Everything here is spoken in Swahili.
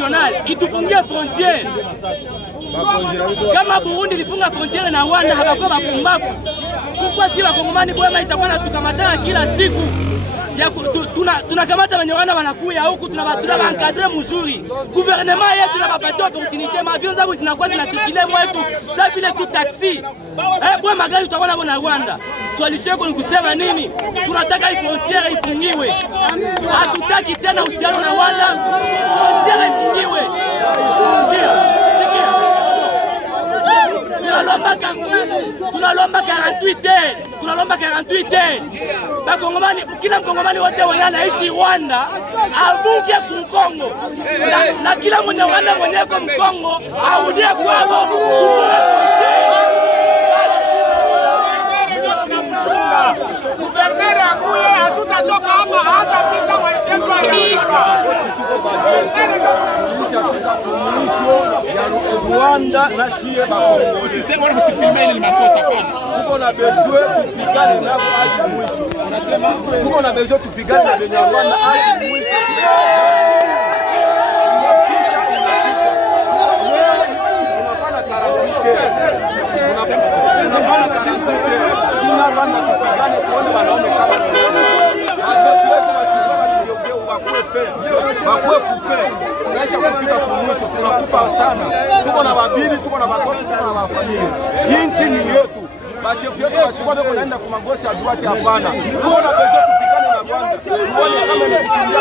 international itufungie frontiere. Kama Burundi ilifunga frontiere na Rwanda habakuwa bapumbavu. Kwa si wakongomani bwema itakuwa natukamatana kila siku. Tunakamata Banyarwanda wanakuya huku tunabankadre mzuri. Gouvernement yetu tunabapatia opportunité, mavion zao zinakuwa zinasirikile mwetu za vile tu taxi. Bwa magari tutaona bona Rwanda. Solution yako ni kusema nini? Tunataka hii frontiere ifungiwe. Hatutaki tena uhusiano na Rwanda. Frontiere ifungiwe. Tunalomba 48 heures. Bakongomani, kila mkongomani wote wanaishi Rwanda avuke kumkongo. Na kila mwenye Rwanda mwenye kwa mkongo arudie kwao. Guverneri akuye hatutatoka hapa hata pita waitendwa ya Rwanda na shie Bakongo. Sisema wala msifilmeni ni makosa pana. Tuko na bezwe tupigane nao hadi mwisho. Unasema tuko na bezwe tupigane na Rwanda hadi mwisho. Tunapana karabike. Tunapana karabike. Sina bana tupigane tuone wanaume kama bakwe kufe. Tunaisha kufika kumwisho, tunakufa sana. Tuko na babibi, tuko na watoto, tuko na mafamilia. Hii nchi ni yetu. Bashefu yetu washikwa beko naenda kumagosi ya duati hapana. Tuko na bezo tupikane na Rwanda. Tuone kama ni kishinda.